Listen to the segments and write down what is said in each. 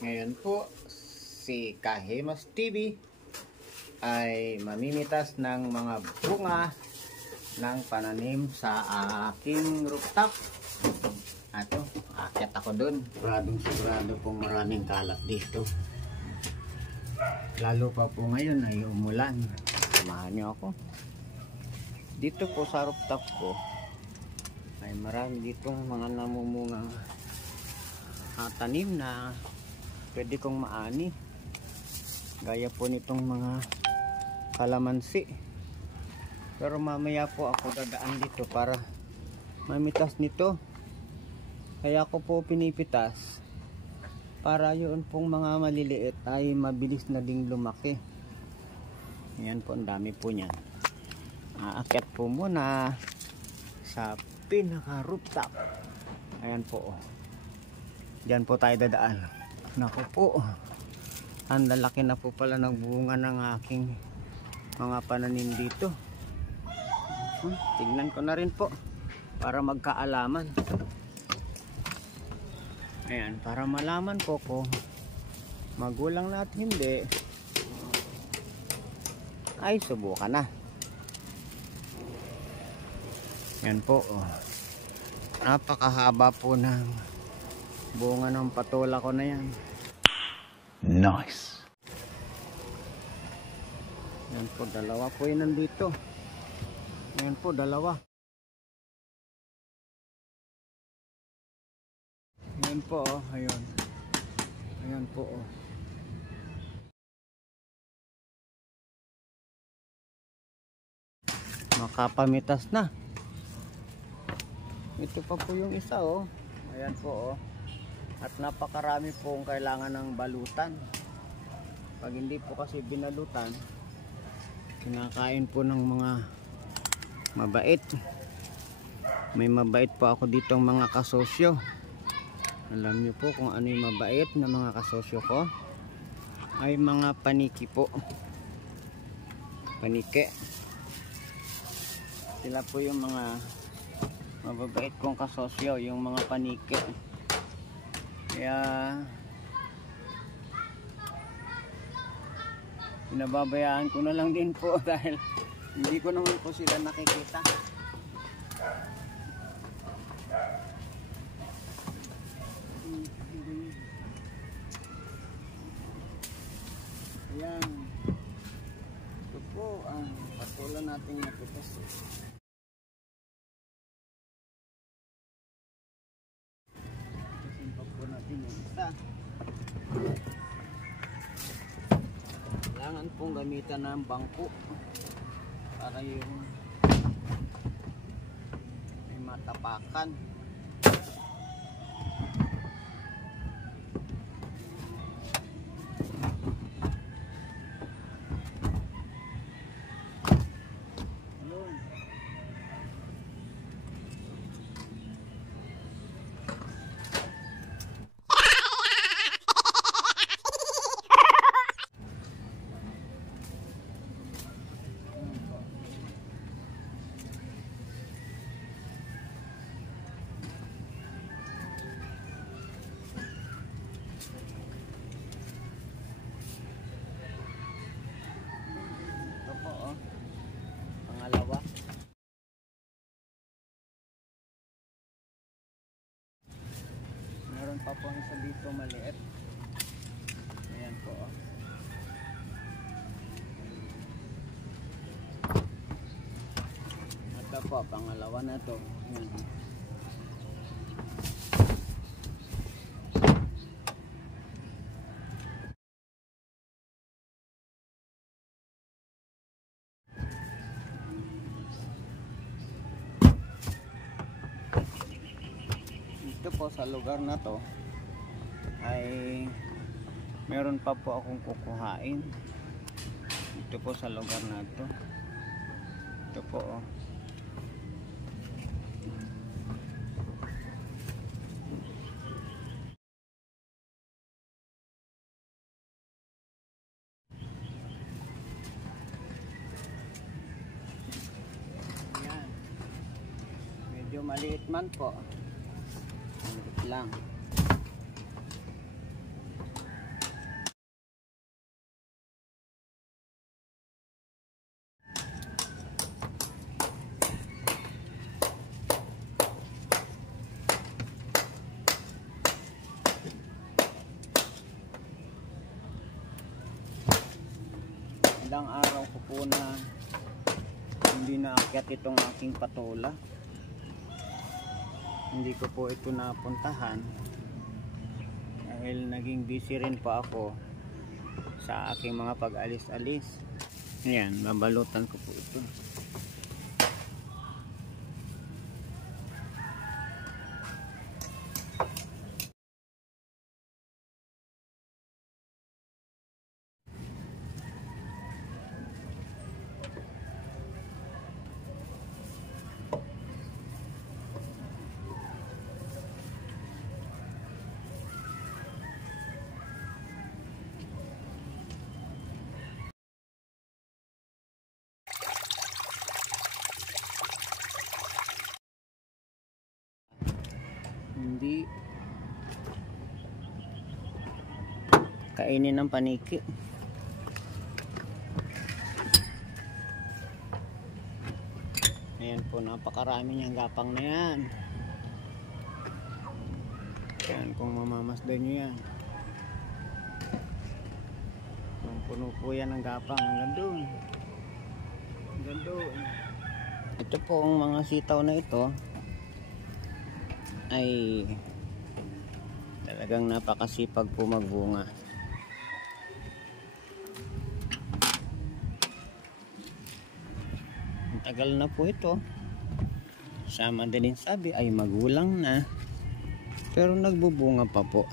Ngayon po, si Kahimas TV ay mamimitas ng mga bunga ng pananim sa aking rooftop. Ato, akyat ako dun. Sigurado pong maraming kalat dito. Lalo pa po ngayon ay umulan. Samahan niyo ako. Dito po sa rooftop ko ay marami ditong mga namumungang tanim na pwede kong maani. Gaya po nitong mga kalamansi. Pero mamaya po ako dadaan dito para mamitas nito. Kaya ako po pinipitas para yun pong mga maliliit ay mabilis na ding lumaki. Ayan po, ang dami po niyan. Aakyat po muna sa pinaka rooftop. Ayan po. Diyan po tayo dadaan. Naku po, ang lalaki na po pala ng bunga ng aking mga pananim dito. Tignan ko na rin po para magkaalaman. Ayan, para malaman po kung magulang natin hindi, ay subukan na. Yan po, napakahaba po ng bunga ng patola ko na yan. Nice. Yan po, dalawa po yun nandito. Yan po, dalawa. Yan po, ayun. Ayan po, makapamitas na. Ito pa po yung isa, ayan po, at napakarami pong kailangan ng balutan. Pag hindi po kasi binalutan, kinakain po ng mga mabait. May mabait po ako ditong mga kasosyo. Alam niyo po kung ano yung mabait na mga kasosyo ko, ay mga paniki po. Panike. Sila po yung mga mababait kong kasosyo, yung mga panike. Kaya pinababayaan ko na lang din po dahil hindi ko naman po sila nakikita. Ayan, ito po ang patulan nating napitas. Kasin pa po natin yung isa. Kailangan pong gamitan ng bangko para yung may matapakan. Pangalawa. Meron pa po isa dito maliit. Ayan po. Ito po, pangalawa na to. Ayan. Ito po sa lugar na to ay meron pa po akong kukuhain. Ito po sa lugar na to. Ito po, Ayan. Medyo maliit man po. Maliit lang. hindi naakyat itong aking patola. Hindi ko po ito napuntahan dahil naging busy rin po ako sa aking mga pag-alis-alis. Ayan, babalutan ko po ito. Hindi kainin ng paniki. Ayan po, napakarami niyang gapang na yan. Ayan, kung mamamasdan nyo yan, puno po yan ng gapang hanggang doon. Hanggang doon. Ito po ang mga sitaw na ito ay talagang napakasipag po magbunga. Ang tagal na po ito. Sama din sabi ay magulang na, pero nagbubunga pa po.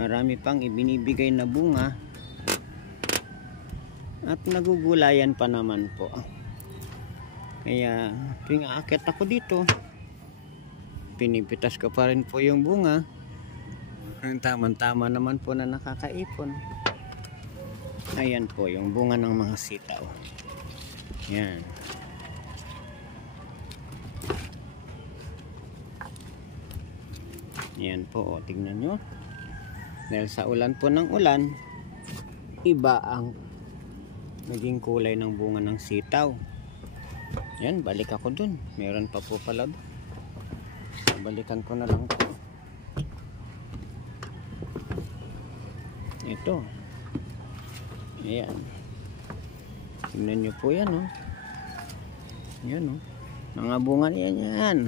Marami pang ibinibigay na bunga at nagugulayan pa naman po. Kaya tuwing aakyat ako dito, pinipitas ko pa rin po yung bunga. Tama-tama naman po na nakakaipon. Ayan po yung bunga ng mga sitaw. Yan. Yan po, o, tignan nyo. Dahil sa ulan po ng ulan, iba ang naging kulay ng bunga ng sitaw. Yan, balik ako dun. Meron pa po pala dun. Balikan ko na lang po. Ito. Ayan. Tingnan nyo po yan, oh. Yan, oh. Mga bunga niyan yan.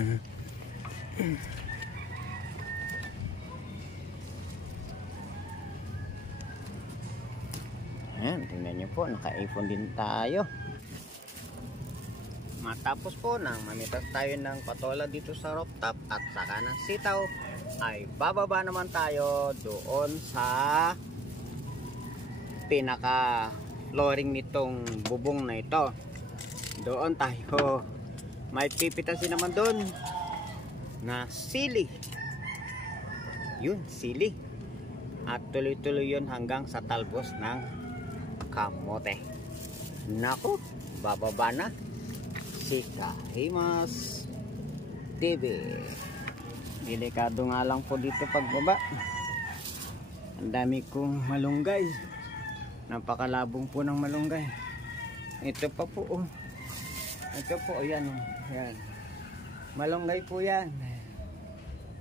Ayan, tingnan nyo po. Naka-iPhone din tayo. Matapos po nang mamitas tayo ng patola dito sa rooftop at saka ng sitaw, ay bababa naman tayo doon sa pinaka flooring nitong bubong na ito. Doon tayo may pipitasin naman doon na sili. Yun, sili. At tuloy-tuloy yun hanggang sa talbos ng kamote. Naku, bababa na si Kahimas TV. Delikado nga lang po dito pagbaba. Ang dami kong malunggay. Napakalabong po ng malunggay. Ito pa po, oh. Ito po, oh, yan, oh. Yan. Malunggay po yan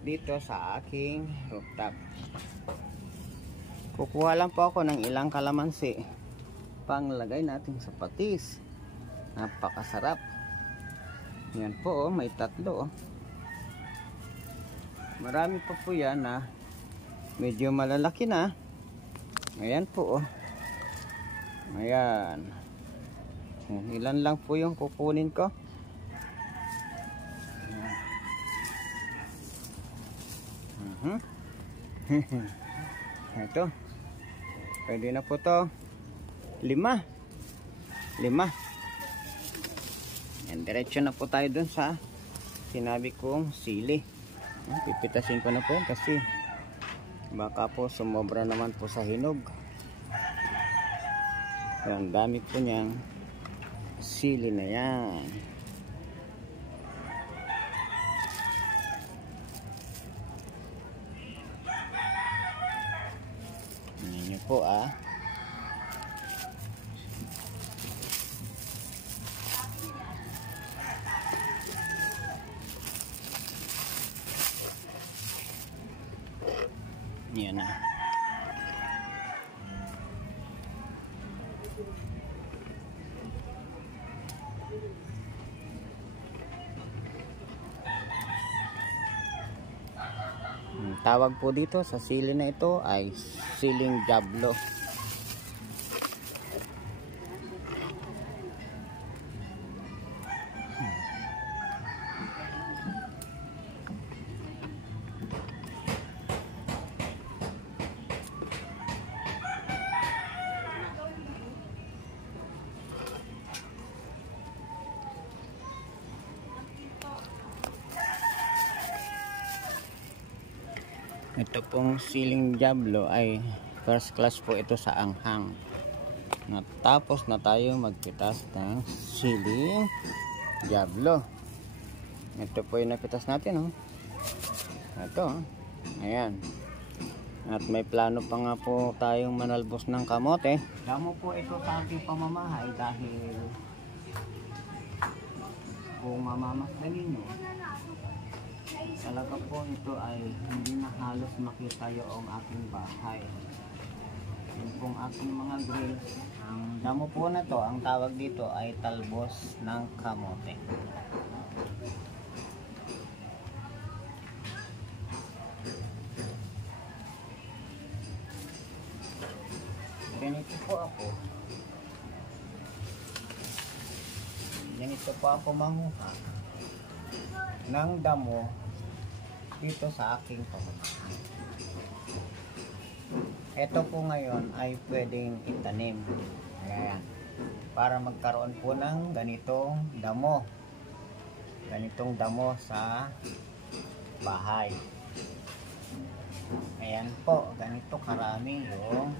dito sa aking rooftop. Kukuha lang po ako ng ilang kalamansi panglagay natin sa patis. Napakasarap. Yan po, oh, may tatlo, oh. Marami pa po yan na medyo malalaki na. Ayan po, oh. Ayan. Ilan lang po yung kukunin ko. Ito. Pwede na po to. 5. Yan, diretso na po tayo dun sa sinabi kong sili. Pipitasin ko na po yan kasi baka po sumobra naman po sa hinog. Yan, dami po niyang sili na yan. Yan nyo po, ah. Yan na. Tawag po dito sa sili na ito ay siling jablo. Ito pong siling jablo ay first class po ito sa anghang. Natapos na tayo magpitas ng siling jablo. Ito po yung napitas natin, oh. Ito, oh. Ayan. At may plano pa nga po tayong manalbos ng kamote. Damo po ito sa ating pamamahay dahil kung mamamasdan ninyo, talaga po ito ay hindi na halos makita yung aking bahay. Yung pong aking mga grills. Ang damo po na to, ang tawag dito ay talbos ng kamote. Ganito po ako. Ganito po ako manguha ng damo dito sa aking pamamahay. Ito po ngayon ay pwedeng itanim. Ayan. Para magkaroon po ng ganitong damo. Ganitong damo sa bahay. Ayan po. Ganito karami yung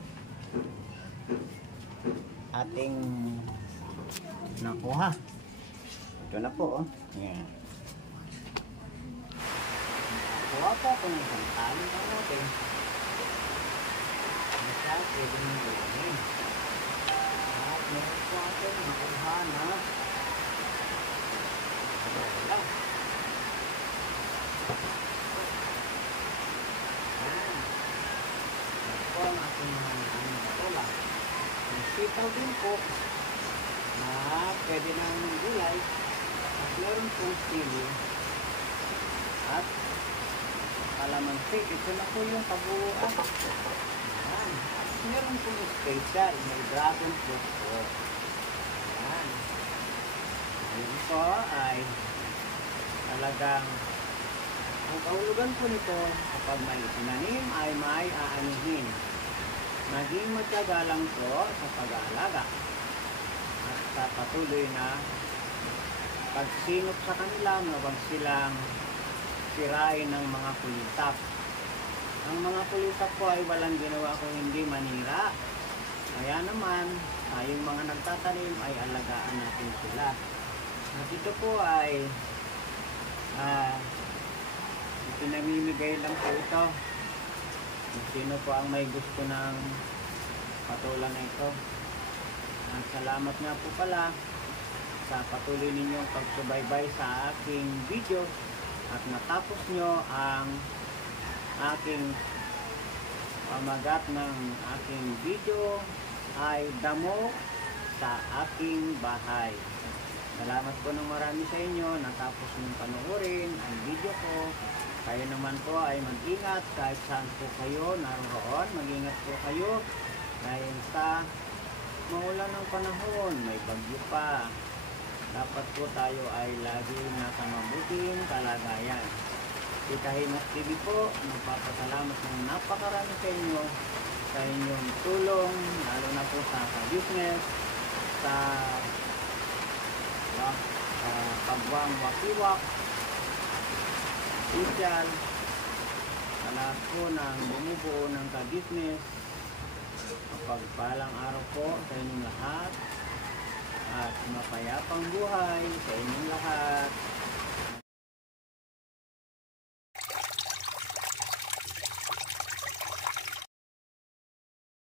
ating nakuha. Ito na po. Ayan. Kuha po ako ng isang tali na natin. Basta pwede nyo gawin. At meron po atin makuha na wala. Ito po ang ating mga wala. Ang sitaw din po na pwede na gulay. At meron pong sili at kalamansi. Ito na po yung kabuuan. Ayan. At meron pong special. May dragon fruit po. Ayan. Ayan po ay talagang ang kahulugan po nito kapag may itinanim ay may aanihin. Maging matyaga lang po sa pag-aalaga. At sa patuloy na pagsinop sa kanila, huwag silang sirain ng mga kulitap. Ang mga kulitap po ay walang ginawa kung hindi manira. Kaya naman, tayong mga nagtatanim ay alagaan natin sila. At ito po ay pinamimigay lang po ito. Kung sino po ang may gusto ng patulang na ito. At salamat nga po pala sa patuloy ninyong pagsubaybay sa aking video. At natapos nyo ang aking pamagat ng aking video ay damo sa aking bahay. Salamat po ng marami sa inyo. Natapos nyo panoorin ang video ko. Kayo naman po ay mag-ingat kahit saan po kayo naroon. Mag-ingat po kayo dahil sa maulan ng panahon, may bagyo pa. Dapat po tayo ay lagi nasa mabuting kalagayan. Tita Himas TV po, nagpapasalamat ng napakarami sa inyo sa inyong tulong, lalo na po sa business, sa pagwang wakiwak, social, sa lahat po ng bumubuo ng ka-business. Mapagpalang araw po sa inyong lahat at mapayapang buhay sa